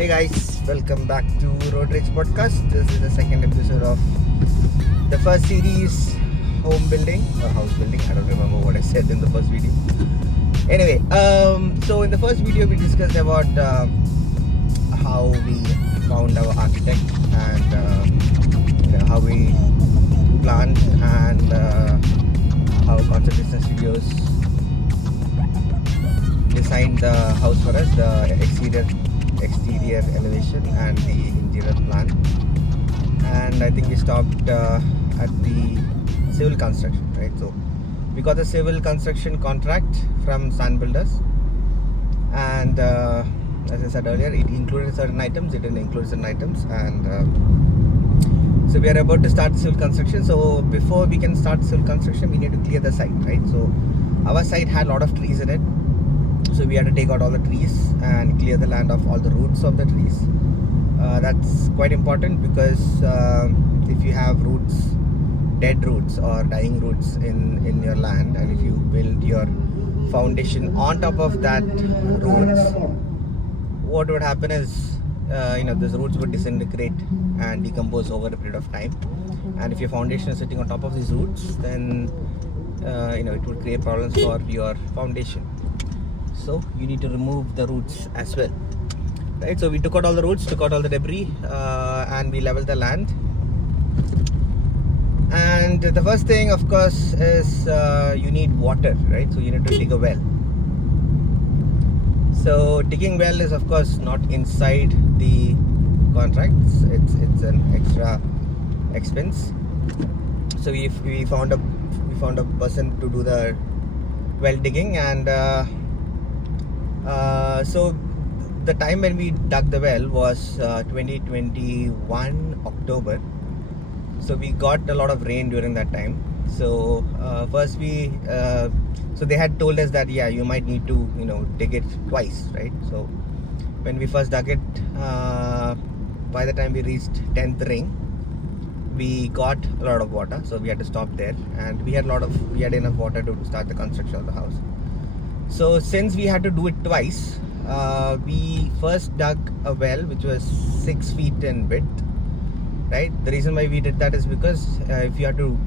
Hey guys, welcome back to Road Rage Podcast. This is the second episode of the first series, home building or house building. I don't remember what I said in the first video. Anyway, so in the first video we discussed about how we found our architect and how we planned and how Concept Business Studios designed the house for us, the exterior elevation and the interior plan. And I think we stopped at the civil construction, right? So we got the civil construction contract from Sand Builders, and as I said earlier, it included certain items, it didn't include certain items, and so we are about to start civil construction. So before we can start civil construction, we need to clear the site, right? So our site had a lot of trees in it, so we had to take out all the trees and clear the land of all the roots of the trees. That's quite important because if you have roots, dead roots or dying roots in your land, and if you build your foundation on top of that roots, what would happen is these roots would disintegrate and decompose over a period of time. And if your foundation is sitting on top of these roots, then it would create problems for your foundation. So you need to remove the roots as well, right? So we took out all the roots, took out all the debris, and we leveled the land. And the first thing, of course, is you need water, right? So you need to dig a well. So digging well is, of course, not inside the contracts. It's an extra expense. So we found a person to do the well digging, and so the time when we dug the well was 2021 October. So we got a lot of rain during that time. So first so they had told us that you might need to dig it twice, right? So when we first dug it, by the time we reached 10th ring, we got a lot of water, so we had to stop there, and we had enough water to start the construction of the house. So since we had to do it twice, we first dug a well which was 6 feet in width, right? The reason why we did that is because if you have to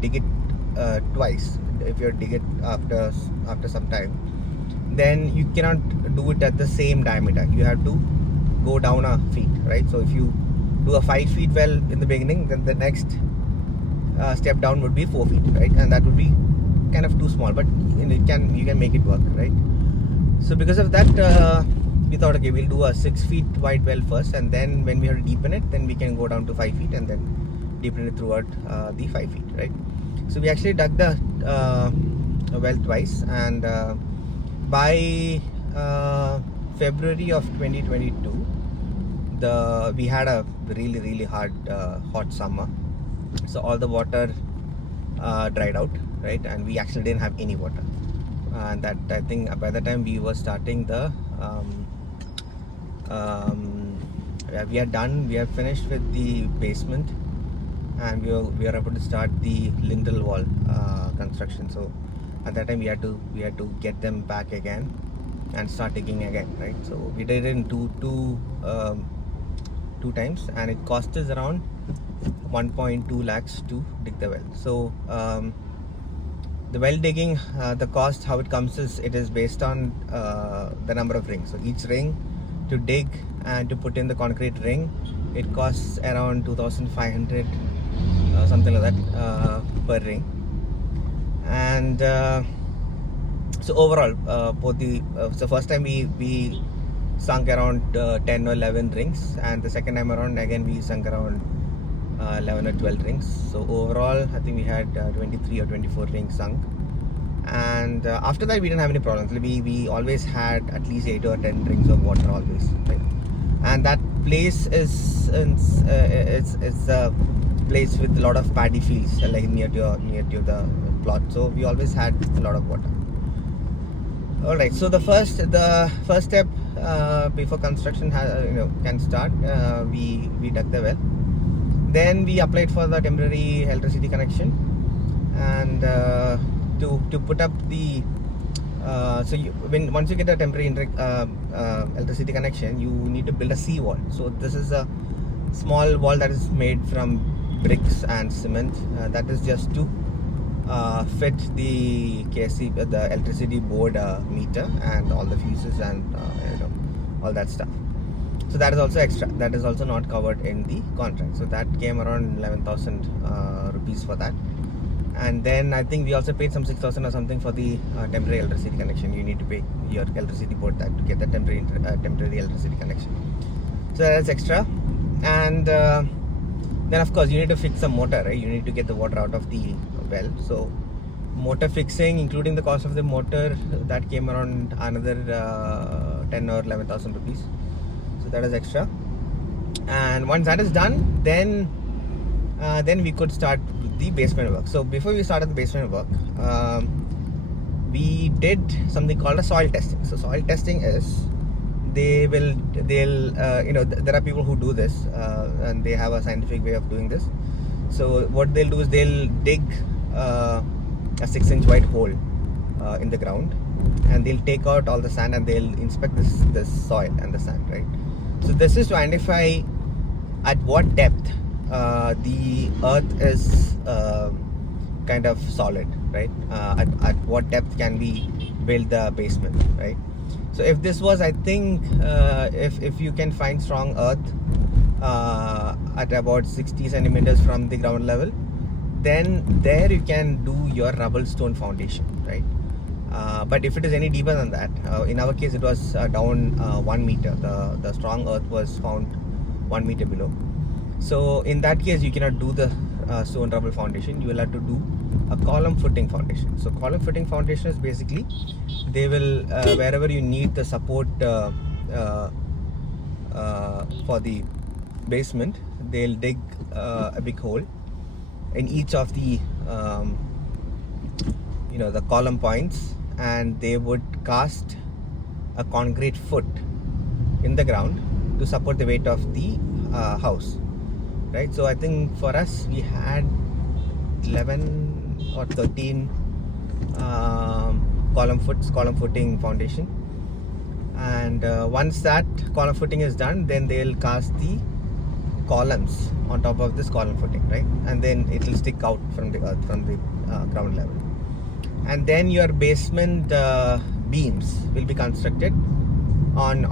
dig it twice, if you dig it after some time, then you cannot do it at the same diameter. You have to go down a feet, right? So if you do a 5 feet well in the beginning, then the next step down would be 4 feet, right? And that would be kind of too small, but you can make it work, right? So because of that, we thought, okay, we'll do a 6 feet wide well first, and then when we have to deepen it, then we can go down to 5 feet and then deepen it throughout the 5 feet, right? So we actually dug the well twice, and by February of 2022, we had a really hard hot summer, so all the water dried out, right? And we actually didn't have any water, and that, I think, by the time we were starting the we had finished with the basement, and we were able to start the lintel wall construction. So at that time we had to get them back again and start digging again, right? So we did it in two times, and it cost us around 1.2 lakhs to dig the well. So the well digging, the cost, how it comes is, it is based on the number of rings. So each ring, to dig and to put in the concrete ring, it costs around 2,500 something like that per ring. And so overall, so first time we sunk around 10 or 11 rings, and the second time around again we sunk around 11 or 12 rings. So overall, I think we had 23 or 24 rings sunk. And after that, we didn't have any problems. We always had at least 8 or 10 rings of water always, right? And that place is a place with a lot of paddy fields, like near to the plot. So we always had a lot of water. All right. So the first step before construction can start, we dug the well. Then we applied for the temporary electricity connection, and to put up the So once you get a temporary electricity connection, you need to build a sea wall. So this is a small wall that is made from bricks and cement. That is just to fit the KSC, the electricity board meter and all the fuses and all that stuff. So that is also extra. That is also not covered in the contract. So that came around 11,000 rupees for that. And then I think we also paid some 6,000 or something for the temporary electricity connection. You need to pay your electricity board that to get the temporary electricity connection. So that's extra. And then of course you need to fix some motor, right? You need to get the water out of the well. So motor fixing, including the cost of the motor, that came around another 10 or 11,000 rupees. So that is extra. And once that is done, then we could start the basement work. So before we started the basement work, we did something called a soil testing. So soil testing is there are people who do this and they have a scientific way of doing this. So what they'll do is they'll dig a 6-inch wide hole in the ground, and they'll take out all the sand and they'll inspect this soil and the sand, right? So this is to identify at what depth the earth is kind of solid, right? At what depth can we build the basement, right? So if this was, I think, if you can find strong earth at about 60 centimeters from the ground level, then there you can do your rubble stone foundation, right? But if it is any deeper than that, in our case it was down 1 meter. The strong earth was found 1 meter below. So in that case you cannot do the stone rubble foundation. You will have to do a column footing foundation. So column footing foundation is basically they will wherever you need the support for the basement, they'll dig a big hole in each of the the column points, and they would cast a concrete foot in the ground to support the weight of the house, right? So I think for us we had 11 or 13 column footing foundation, and once that column footing is done, then they'll cast the columns on top of this column footing, right? And then it will stick out from the earth, from the ground level, and then your basement beams will be constructed on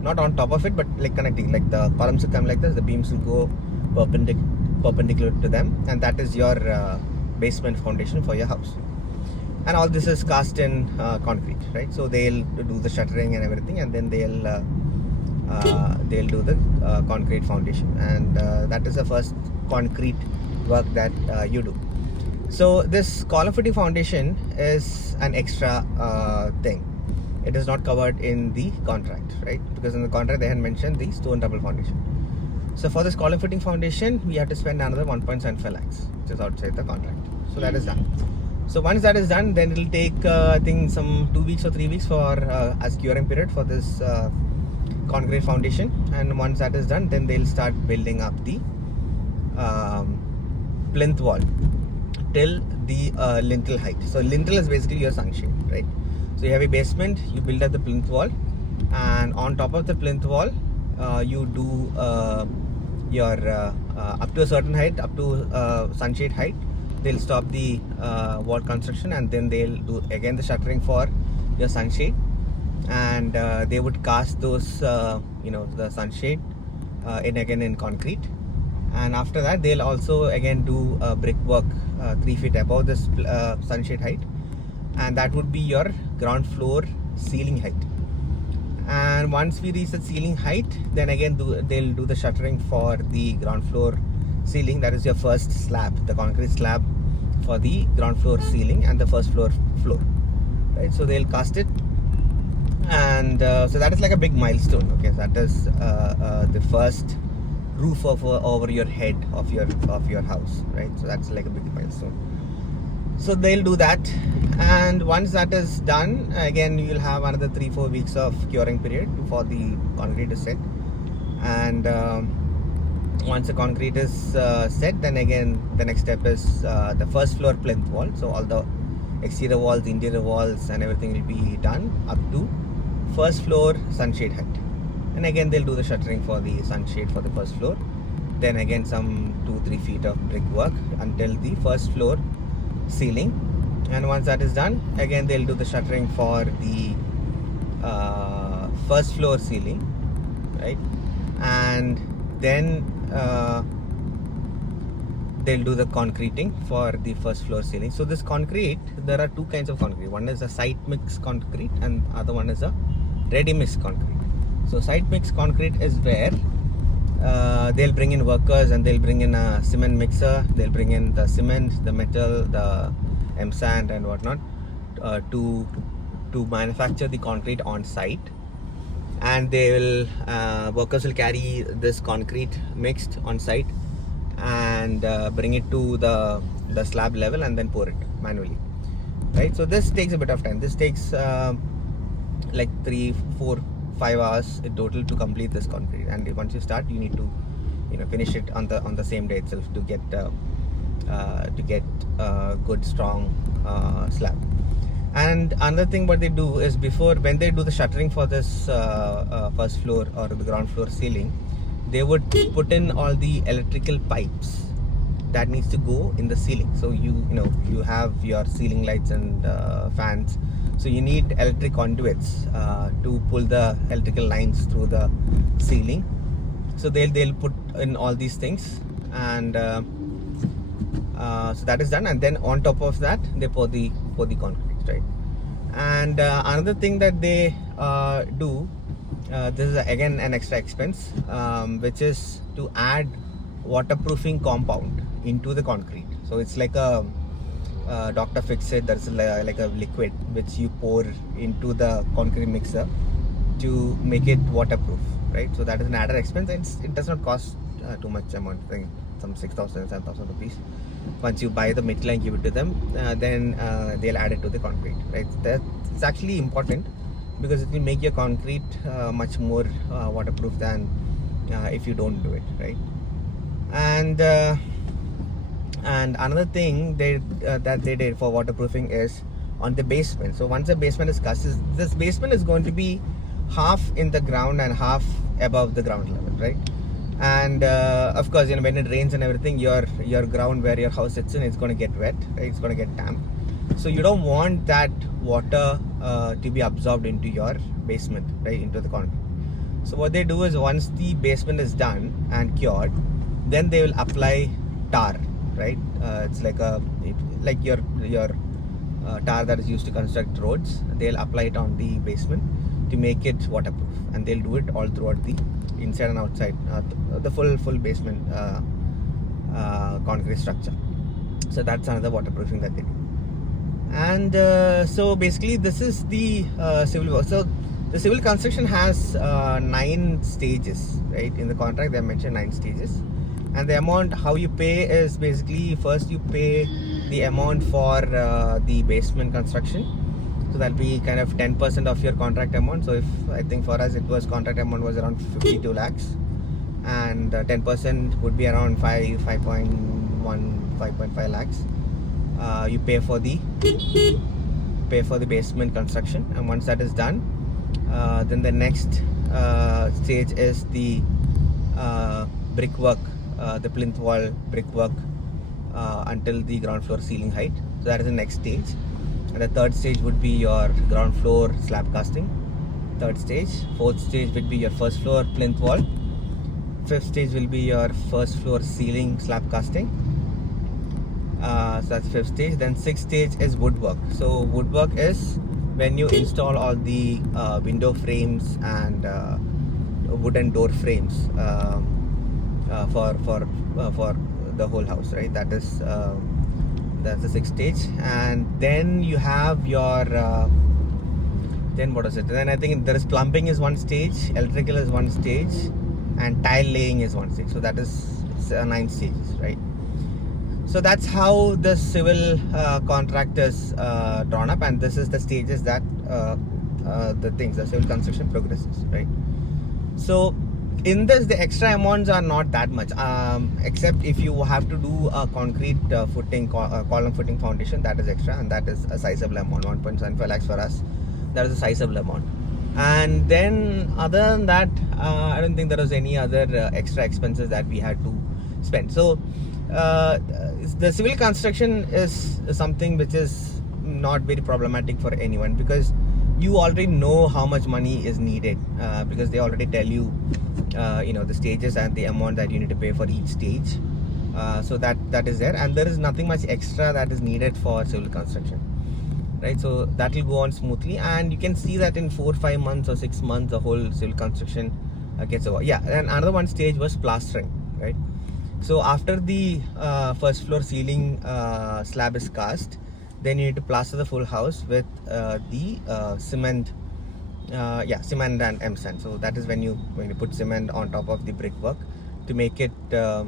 not on top of it, but like connecting, like the columns will come like this, the beams will go perpendicular to them, and that is your basement foundation for your house. And all this is cast in concrete, right? So they'll do the shuttering and everything, and then they'll do the concrete foundation, and that is the first concrete work that you do. So this column footing foundation is an extra thing. It is not covered in the contract, right? Because in the contract they had mentioned the stone rubble foundation. So for this column footing foundation, we have to spend another 1.75 lakhs, which is outside the contract. So that is done. So once that is done, then it will take I think some 2 weeks or 3 weeks for as curing period for this concrete foundation. And once that is done, then they'll start building up the plinth wall till the lintel height. So lintel is basically your sunshade, right? So you have a basement, you build up the plinth wall, and on top of the plinth wall you do your up to a certain height, up to sunshade height, they'll stop the wall construction, and then they'll do again the shuttering for your sunshade, and they would cast those the sunshade in concrete. And after that they'll also again do brickwork 3 feet above this sunshade height, and that would be your ground floor ceiling height. And once we reach the ceiling height, then again they'll do the shuttering for the ground floor ceiling. That is your first slab, the concrete slab for the ground floor ceiling and the first floor, right? So they'll cast it, and so that is like a big milestone. Okay, so that is the first roof over your head of your house, right? So that's like a big milestone. So they'll do that, and once that is done, again you will have another 3-4 weeks of curing period for the concrete to set. And once the concrete is set, then again the next step is the first floor plinth wall. So all the exterior walls, interior walls, and everything will be done up to first floor sunshade height. And again they'll do the shuttering for the sunshade for the first floor. Then again some 2-3 feet of brickwork until the first floor ceiling. And once that is done, again they'll do the shuttering for the first floor ceiling, right? And then they'll do the concreting for the first floor ceiling. So this concrete, there are two kinds of concrete. One is a site mix concrete and other one is a ready mix concrete. So site mix concrete is where they'll bring in workers and they'll bring in a cement mixer. They'll bring in the cement, the metal, the sand and whatnot to manufacture the concrete on site. And they will workers will carry this concrete mixed on site and bring it to the slab level and then pour it manually, right? So this takes a bit of time. This takes like 3, 4, 5 hours in total to complete this concrete. And once you start, you need to finish it on the same day itself to get good strong slab. And another thing what they do is when they do the shuttering for this first floor or the ground floor ceiling, they would put in all the electrical pipes that needs to go in the ceiling. So you have your ceiling lights and fans. So you need electric conduits to pull the electrical lines through the ceiling. So they'll put in all these things, and so that is done. And then on top of that, they pour the concrete. Right. And another thing that they do, this is again an extra expense, which is to add waterproofing compound into the concrete. So it's like a Dr. Fix-It. There's like a liquid which you pour into the concrete mixer to make it waterproof, right? So that is an added expense, and it does not cost too much amount. I think some 6,000, 7,000 rupees. Once you buy the material and give it to them, then they'll add it to the concrete, right? That's actually important because it will make your concrete much more waterproof than if you don't do it, right? And another thing that they did for waterproofing is on the basement. So once the basement is cast, this basement is going to be half in the ground and half above the ground level, right? And of course, when it rains and everything, your ground where your house sits in, it's going to get wet, right? It's going to get damp. So you don't want that water to be absorbed into your basement, right, into the concrete. So what they do is once the basement is done and cured, then they will apply tar, right? It's like your tar that is used to construct roads. They'll apply it on the basement to make it waterproof, and they'll do it all throughout the inside and outside the full basement concrete structure. So that's another waterproofing that they do. And so basically this is the civil work. So the civil construction has 9 stages, right? In the contract they mentioned 9 stages, and the amount how you pay is basically first you pay the amount for the basement construction. So that'll be kind of 10% of your contract amount. So if I think for us contract amount was around 52 lakhs, and 10% would be around 5.5 lakhs. You pay for the basement construction, and once that is done, then the next stage is the brickwork, the plinth wall brickwork until the ground floor ceiling height. So that is the next stage. And the third stage would be your ground floor slab casting. Third stage. Fourth stage would be your first floor plinth wall. Fifth stage will be your first floor ceiling slab casting. So that's fifth stage. Then sixth stage is woodwork. So woodwork is when you install all the window frames and wooden door frames for the whole house, right? That's the sixth stage. And then you have your then what is it? Then I think there is plumbing is one stage, electrical is one stage, and tile laying is one stage. So that is 9 stages, right? So that's how the civil contract is drawn up, and this is the stages that the civil construction progresses, right? So in this, the extra amounts are not that much, except if you have to do a concrete column footing foundation, that is extra, and that is a sizable amount, 1.75 lakhs for us. That is a sizable amount. And then other than that, I don't think there was any other extra expenses that we had to spend. So the civil construction is something which is not very problematic for anyone, because you already know how much money is needed, because they already tell you the stages and the amount that you need to pay for each stage. So that is there, and there is nothing much extra that is needed for civil construction, right? So that will go on smoothly, and you can see that in 4-5 months or 6 months the whole civil construction gets over. Yeah, and another one stage was plastering, right? So after the first floor ceiling slab is cast, then you need to plaster the full house with the cement. Cement and M sand. So that is when you put cement on top of the brickwork to make it to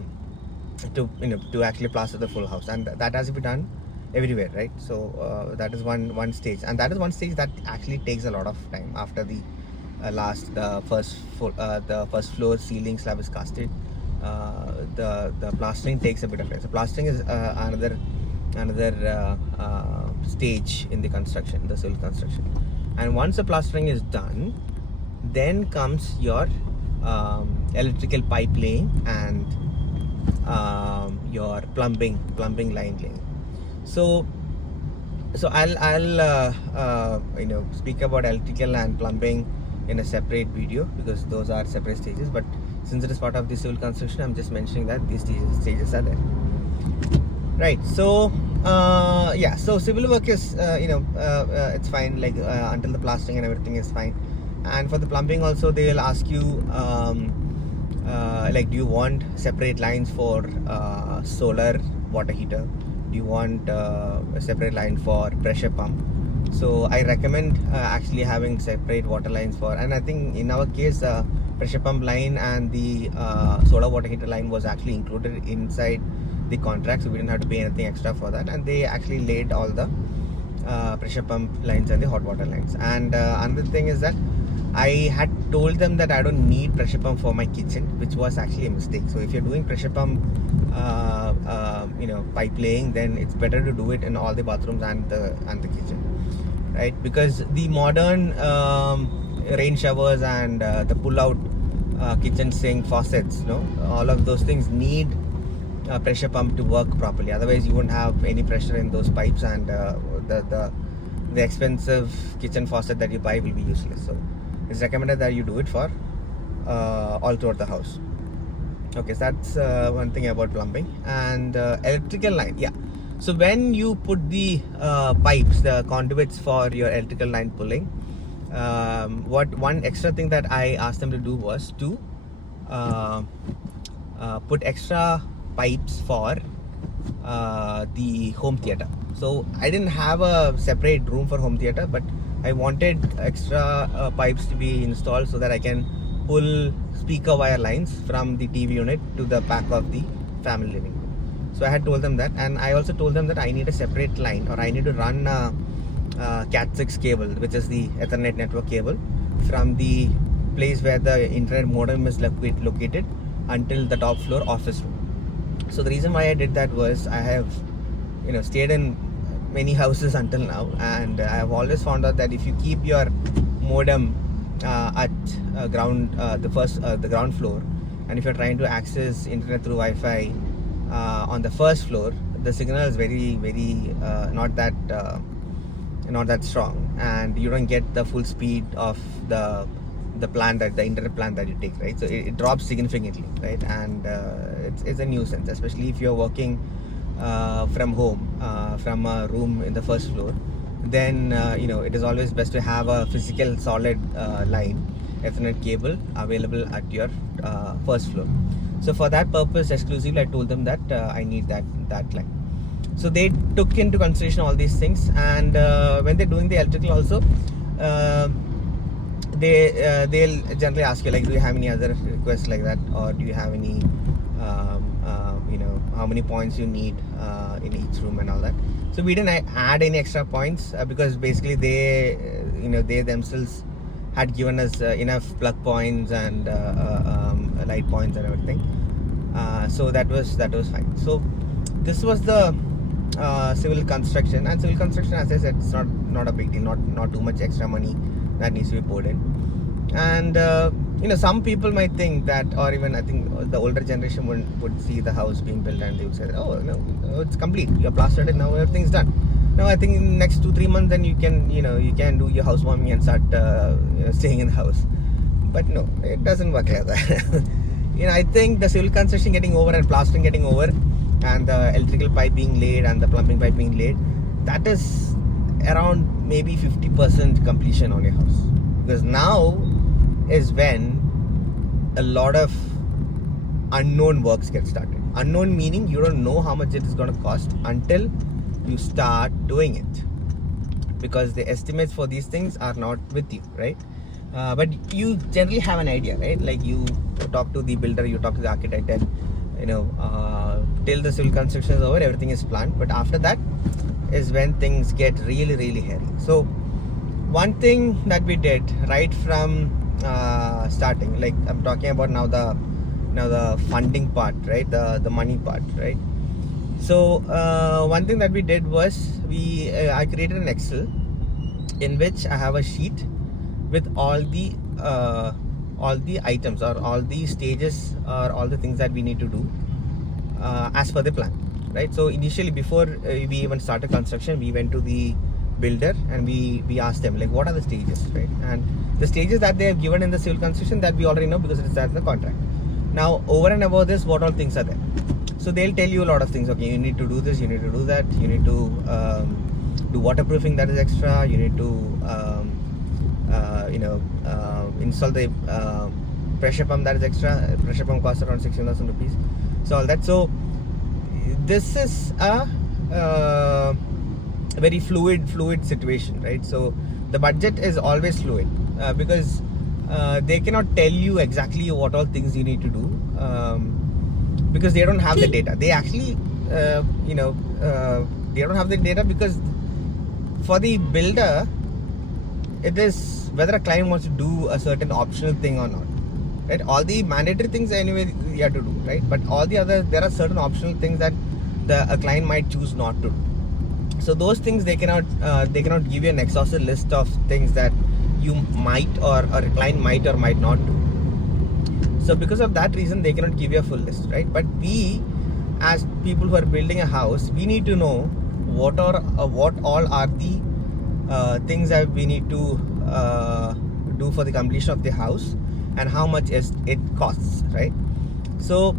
actually plaster the full house, and that has to be done everywhere, right? So that is one stage, and that is one stage that actually takes a lot of time. After the the first floor ceiling slab is casted, the plastering takes a bit of time. So plastering is another stage in the construction, the civil construction. And once the plastering is done, then comes your electrical pipe laying and your plumbing line laying. So I'll speak about electrical and plumbing in a separate video, because those are separate stages. But since it is part of the civil construction, I'm just mentioning that these stages are there. Right, so so civil work is it's fine, like until the plastering and everything is fine. And for the plumbing also, they will ask you do you want separate lines for solar water heater? Do you want a separate line for pressure pump? So I recommend actually having separate water lines for, and I think in our case pressure pump line and the solar water heater line was actually included inside the contract, so we didn't have to pay anything extra for that, and they actually laid all the pressure pump lines and the hot water lines. And another thing is that I had told them that I don't need pressure pump for my kitchen, which was actually a mistake. So if you're doing pressure pump pipe laying, then it's better to do it in all the bathrooms and the kitchen, right? Because the modern rain showers and the pull out kitchen sink faucets, all of those things need pressure pump to work properly. Otherwise you won't have any pressure in those pipes, and the expensive kitchen faucet that you buy will be useless. So it's recommended that you do it for all throughout the house. Okay, so that's one thing about plumbing. And electrical line, so when you put the pipes, the conduits for your electrical line pulling, one extra thing that I asked them to do was to put extra pipes for the home theater. So I didn't have a separate room for home theater, but I wanted extra pipes to be installed so that I can pull speaker wire lines from the TV unit to the back of the family living room. So I had told them that, and I also told them that I need a separate line, or I need to run a Cat6 cable, which is the Ethernet network cable, from the place where the internet modem is located until the top floor office room. So the reason why I did that was I have stayed in many houses until now, and I have always found out that if you keep your modem at ground, the ground floor, and if you're trying to access internet through Wi-Fi on the first floor, the signal is very not that strong, and you don't get the full speed of the internet plan that you take, right? So it drops significantly, right? And it's a nuisance, especially if you're working from home, from a room in the first floor. Then it is always best to have a physical solid line, Ethernet cable, available at your first floor. So for that purpose exclusively, I told them that I need that line. So they took into consideration all these things, and when they're doing the electrical also, they'll generally ask you, like, do you have any other requests like that, or do you have any how many points you need in each room and all that. So we didn't add any extra points because basically they themselves had given us enough plug points and light points and everything. So that was fine. So this was the civil construction. And civil construction, as I said, it's not a big deal, not too much extra money that needs to be poured in. And some people might think that, or even I think the older generation would see the house being built and they would say, oh no, it's complete, you're plastered and now everything's done. Now I think in the next 2-3 months then you can do your housewarming and start staying in the house. But no, it doesn't work like that. I think the civil construction getting over and plastering getting over and the electrical pipe being laid and the plumbing pipe being laid, that is around maybe 50% completion on your house. Because now is when a lot of unknown works get started. Unknown meaning you don't know how much it is going to cost until you start doing it, because the estimates for these things are not with you, right? But you generally have an idea, right? Like you talk to the builder, you talk to the architect, and till the civil construction is over, everything is planned. But after that is when things get really, really hairy. So one thing that we did right from starting, like I'm talking about now the funding part, right? The money part, right? So one thing that we did was I created an Excel in which I have a sheet with all the items or all the stages or all the things that we need to do as per the plan, right? So initially, before we even started construction, we went to the builder and we asked them, like, what are the stages, right? And the stages that they have given in the civil construction, that we already know because it's in the contract. Now over and above this, what all things are there? So they'll tell you a lot of things. Okay, you need to do this, you need to do that, you need to do waterproofing, that is extra. You need to install the pressure pump, that is extra. Pressure pump costs around 16,000 rupees. So all that. So this is a very fluid situation, right? So the budget is always fluid because they cannot tell you exactly what all things you need to do because they don't have the data. They actually they don't have the data, because for the builder it is whether a client wants to do a certain optional thing or not, right? All the mandatory things anyway you have to do, right? But all the other, there are certain optional things that a client might choose not to do. So those things they cannot give you an exhaustive list of things that you might or a client might or might not do. So because of that reason, they cannot give you a full list, right? But we, as people who are building a house, we need to know what all are the things that we need to do for the completion of the house and how much it costs, right? So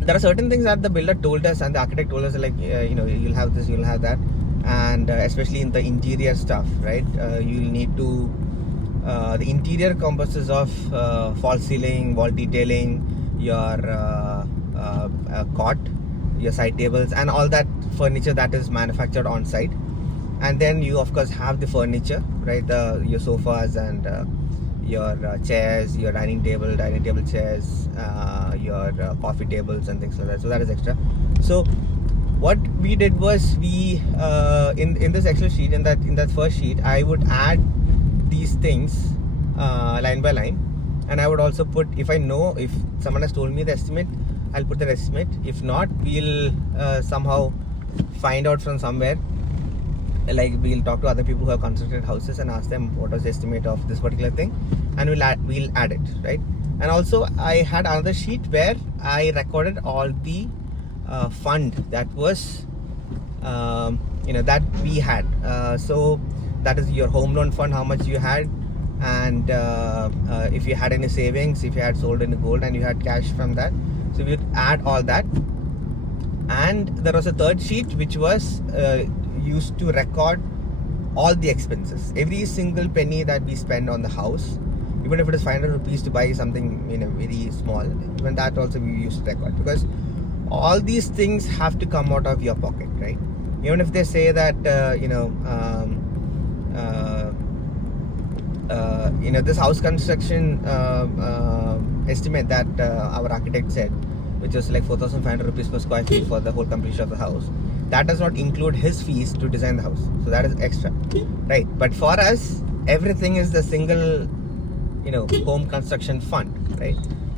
there are certain things that the builder told us and the architect told us, like you'll have this, you'll have that, and especially in the interior stuff, right? You'll need to the interior comprises of false ceiling, wall detailing, your cot, your side tables, and all that furniture that is manufactured on site. And then you of course have the furniture, right? Your sofas and your chairs, your dining table chairs, your coffee tables and things like that. So that is extra. So what we did was we in this Excel sheet, in that first sheet, I would add these things line by line, and I would also put, if someone has told me the estimate, I'll put the estimate. If not, we'll somehow find out from somewhere. Like we'll talk to other people who have constructed houses and ask them what was the estimate of this particular thing, and we'll add it, right? And also I had another sheet where I recorded all the fund that was that we had. So that is your home loan fund, how much you had, and if you had any savings, if you had sold any gold and you had cash from that. So we would add all that. And there was a third sheet which was used to record all the expenses, every single penny that we spend on the house, even if it is 500 rupees to buy something very small, even that also we used to record, because all these things have to come out of your pocket, right? Even if they say that this house construction estimate that our architect said, which was like 4,500 rupees per square feet for the whole completion of the house, that does not include his fees to design the house. So that is extra, right? But for us, everything is the single home construction fund, right?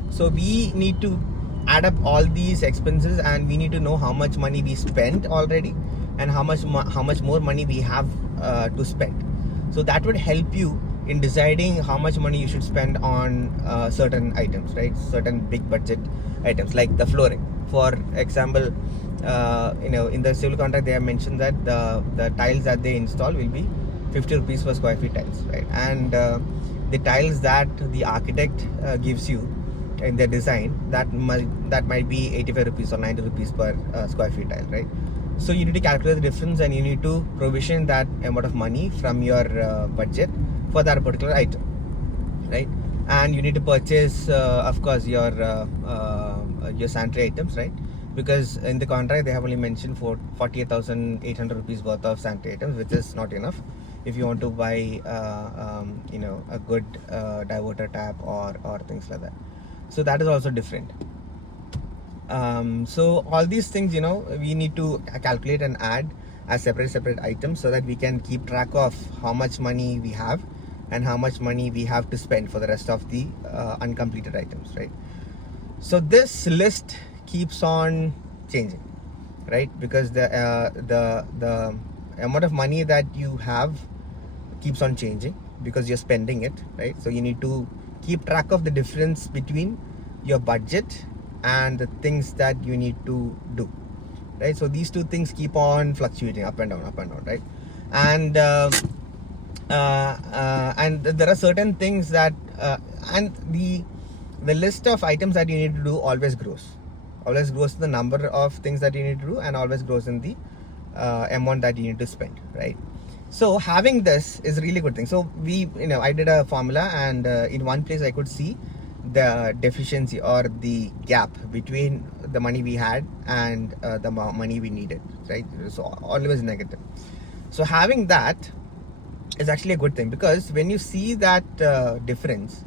So we need to add up all these expenses, and we need to know how much money we spent already and how much more money we have to spend. So that would help you in deciding how much money you should spend on certain items, right? Certain big budget items like the flooring. For example, in the civil contract they have mentioned that the tiles that they install will be 50 rupees per square feet tiles, right? And the tiles that the architect gives you in their design, that might be 85 rupees or 90 rupees per square feet tile, right? So you need to calculate the difference, and you need to provision that amount of money from your budget for that particular item, right? And you need to purchase of course your sanitary items, right? Because in the contract they have only mentioned for 48,800 rupees worth of sanitary items, which is not enough if you want to buy a good diverter tap or things like that. So that is also different. So all these things, we need to calculate and add as separate items, so that we can keep track of how much money we have and how much money we have to spend for the rest of the uncompleted items, right? So this list keeps on changing, right? Because the amount of money that you have keeps on changing because you're spending it, right? So you need to keep track of the difference between your budget and the things that you need to do, right? So these two things keep on fluctuating up and down, right? And and there are certain things that and the list of items that you need to do always grows the number of things that you need to do, and always grows in the amount that you need to spend, right? So having this is a really good thing. So I did a formula, and in one place I could see the deficiency or the gap between the money we had and the money we needed, right? So always negative. So having that is actually a good thing, because when you see that difference,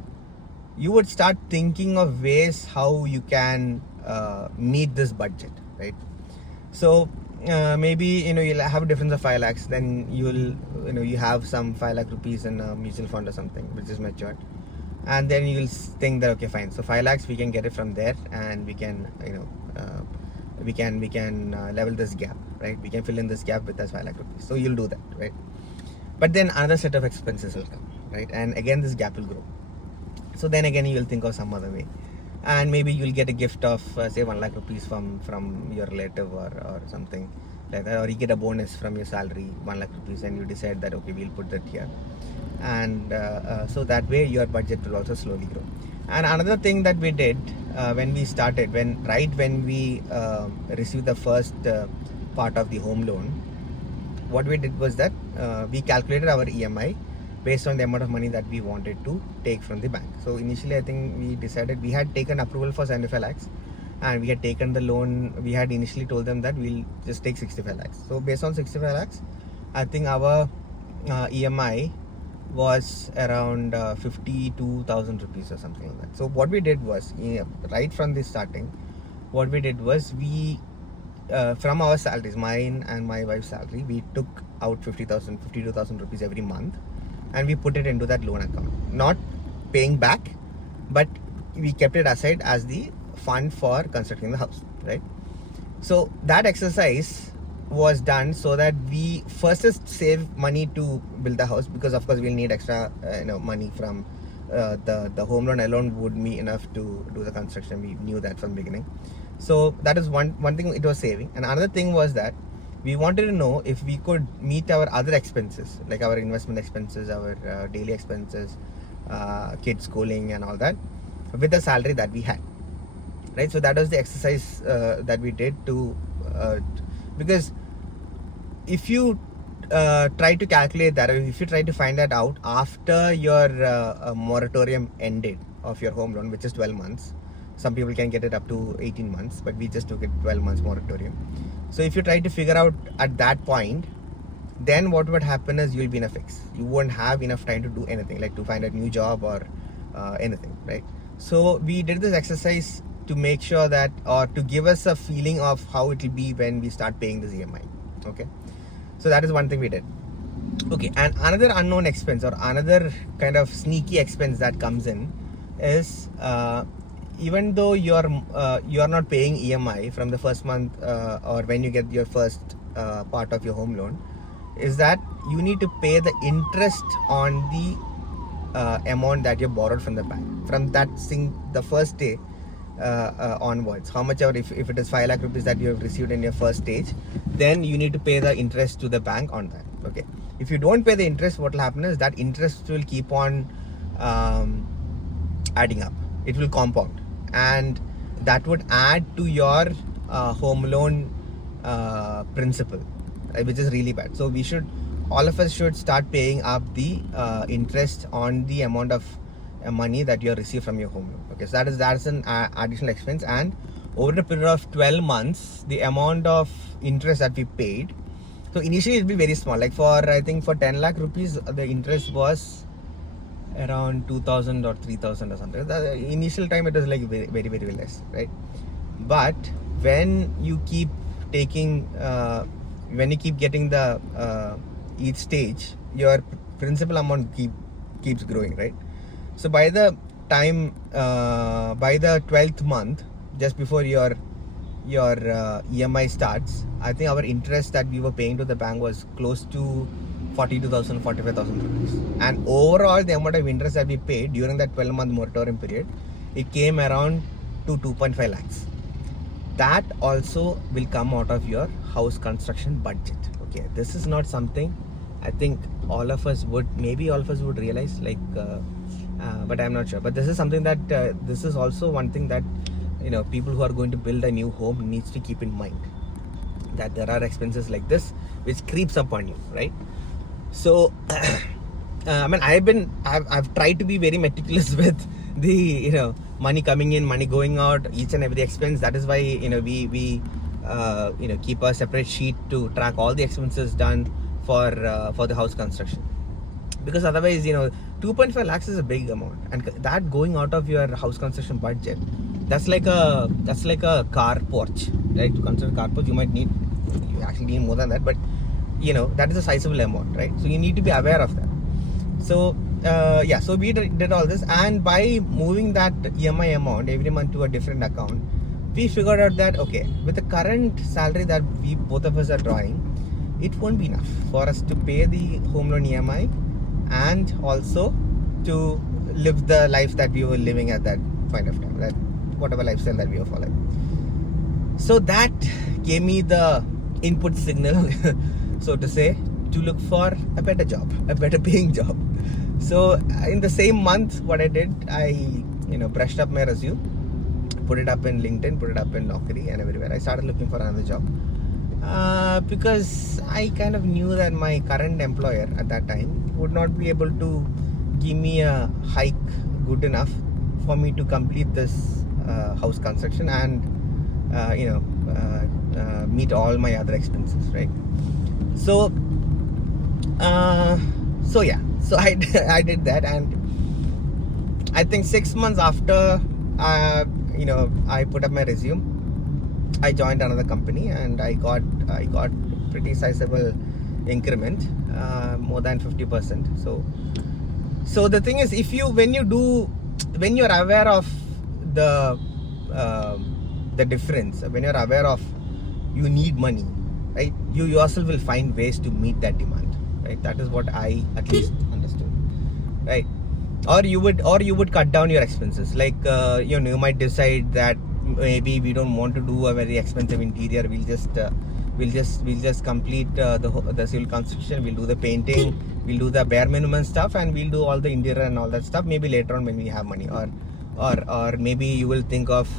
you would start thinking of ways how you can meet this budget, right? So maybe you'll have a difference of 5 lakhs, then you have some 5 lakh rupees in a mutual fund or something which is matured, and then you'll think that okay, fine, so 5 lakhs we can get it from there, and we can level this gap, right? We can fill in this gap with this 5 lakh rupees. So you'll do that, right? But then another set of expenses will come, right? And again this gap will grow. So then again you will think of some other way, and maybe you'll get a gift of say 1 lakh rupees from your relative or something like that, or you get a bonus from your salary 1 lakh rupees, and you decide that okay, we'll put that here, and so that way your budget will also slowly grow. And another thing that we did when we started, when we received the first part of the home loan, what we did was that we calculated our EMI based on the amount of money that we wanted to take from the bank. So initially I think we decided, we had taken approval for 75 lakhs, and we had taken the loan. We had initially told them that we'll just take 65 lakhs. So based on 65 lakhs, I think our EMI was around 52,000 rupees or something like that. So what we did was, right from the starting, what we did was we from our salaries, mine and my wife's salary, we took out 52,000 rupees every month, and we put it into that loan account, not paying back, but we kept it aside as the fund for constructing the house, right? So that exercise was done so that we first is save money to build the house, because of course we'll need extra money from the home loan alone would be enough to do the construction. We knew that from the beginning. So that is one thing it was saving. And another thing was that we wanted to know if we could meet our other expenses, like our investment expenses, our daily expenses, kids schooling and all that, with the salary that we had, right? So that was the exercise that we did to because if you try to calculate that, or if you try to find that out after your moratorium ended of your home loan, which is 12 months, some people can get it up to 18 months, but we just took it 12 months moratorium. So if you try to figure out at that point, then what would happen is you'll be in a fix. You won't have enough time to do anything, like to find a new job or anything, right? So we did this exercise to make sure that, or to give us a feeling of how it will be when we start paying this EMI. Okay, so that is one thing we did. Okay, and another unknown expense, or another kind of sneaky expense that comes in is even though you are not paying EMI from the first month or when you get your first part of your home loan, is that you need to pay the interest on the amount that you borrowed from the bank from the first day onwards. How much ever, if it is 5 lakh rupees that you have received in your first stage, then you need to pay the interest to the bank on that. Okay, if you don't pay the interest, what will happen is that interest will keep on adding up. It will compound, and that would add to your home loan principal, which is really bad. So all of us should start paying up the interest on the amount of money that you have received from your home loan. Okay, so that's an additional expense, and over a period of 12 months, the amount of interest that we paid. So initially it'll be very small. Like I think for 10 lakh rupees, the interest was around 2,000 or 3,000 or something. The initial time it was like very, very, very less, right? But when you keep taking, when you keep getting the each stage, your principal amount keeps growing, right? So by the time, by the 12th month, just before your EMI starts, I think our interest that we were paying to the bank was close to 42,000, 45,000 rupees. And overall, the amount of interest that we paid during that 12-month moratorium period, it came around to 2.5 lakhs. That also will come out of your house construction budget. Okay, this is not something I think all of us would realize, like, but I'm not sure. But this is something that this is also one thing that people who are going to build a new home needs to keep in mind, that there are expenses like this which creeps up on you, right? So I mean, I've tried to be very meticulous with the money coming in, money going out, each and every expense. That is why we keep a separate sheet to track all the expenses done for the house construction, because otherwise 2.5 lakhs is a big amount, and that going out of your house construction budget, that's like a carport, right? To consider carport, you actually need more than that, but that is a sizable amount, right? So you need to be aware of that. So so we did all this, and by moving that EMI amount every month to a different account, we figured out that okay, with the current salary that we both of us are drawing, it won't be enough for us to pay the home loan EMI and also to live the life that we were living at that point of time, that whatever lifestyle that we were following. So that gave me the input signal so to say, to look for a better job, a better paying job. So in the same month, what I did, I brushed up my resume, put it up in LinkedIn, put it up in Naukri and everywhere. I started looking for another job because I kind of knew that my current employer at that time would not be able to give me a hike good enough for me to complete this house construction and meet all my other expenses, right? So I did that, and I think 6 months after I put up my resume, I joined another company, and I got pretty sizable increment, more than 50%. So the thing is, when you're aware of the difference, when you're aware of you need money, right, you yourself will find ways to meet that demand, right? That is what I at least understood, right? Or you would cut down your expenses, like you might decide that maybe we don't want to do a very expensive interior, we'll just complete the civil construction, we'll do the painting, we'll do the bare minimum stuff, and we'll do all the interior and all that stuff maybe later on when we have money. Or maybe you will think of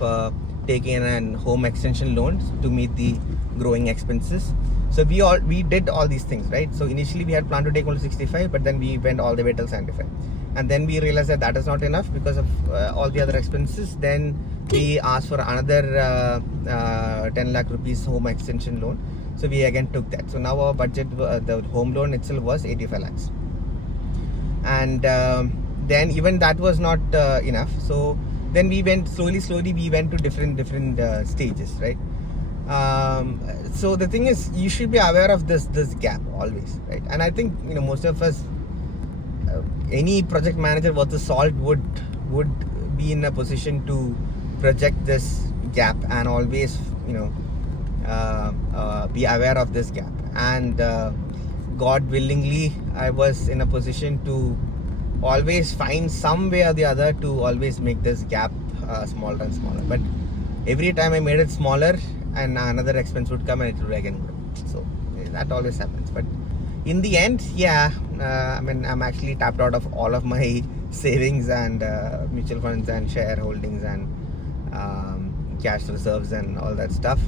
taking an home extension loan to meet the growing expenses. So we did all these things, right? So initially we had planned to take only 65, but then we went all the way till 75, and then we realized that is not enough because of all the other expenses. Then we asked for another 10 lakh rupees home extension loan. So we again took that. So now our budget, the home loan itself was 85 lakhs, and then even that was not enough. So then we went slowly we went to different stages, right? So the thing is, you should be aware of this gap always, right? And I think most of us, any project manager worth the salt would be in a position to project this gap and always, be aware of this gap. And God willingly, I was in a position to always find some way or the other to always make this gap smaller and smaller. But every time I made it smaller, and another expense would come and it would again grow. So that always happens. But in the end, I'm actually tapped out of all of my savings and mutual funds and shareholdings and cash reserves and all that stuff.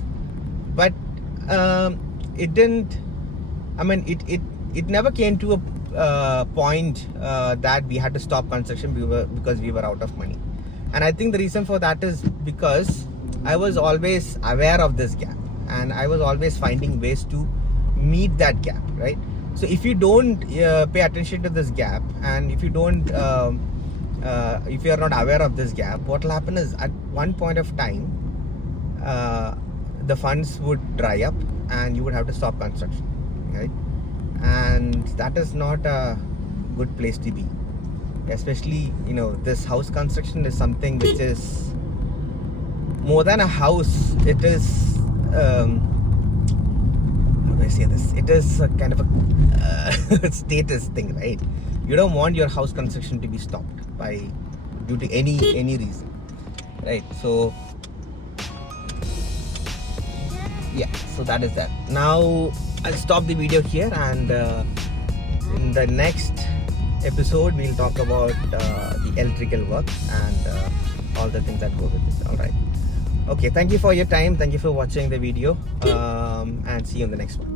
But it didn't. It never came to a point that we had to stop construction because we were out of money. And I think the reason for that is because I was always aware of this gap, and I was always finding ways to meet that gap, right? So if you don't pay attention to this gap, and if you don't, if you are not aware of this gap, what will happen is at one point of time, the funds would dry up, and you would have to stop construction, right? And that is not a good place to be. Especially, this house construction is something which is more than a house. It is, how do I say this? It is a kind of a status thing, right? You don't want your house construction to be stopped due to any reason, right? So yeah, so that is that. Now I'll stop the video here, and in the next episode we'll talk about the electrical work and all the things that go with it. All right. Okay, thank you for your time. Thank you for watching the video, and see you in the next one.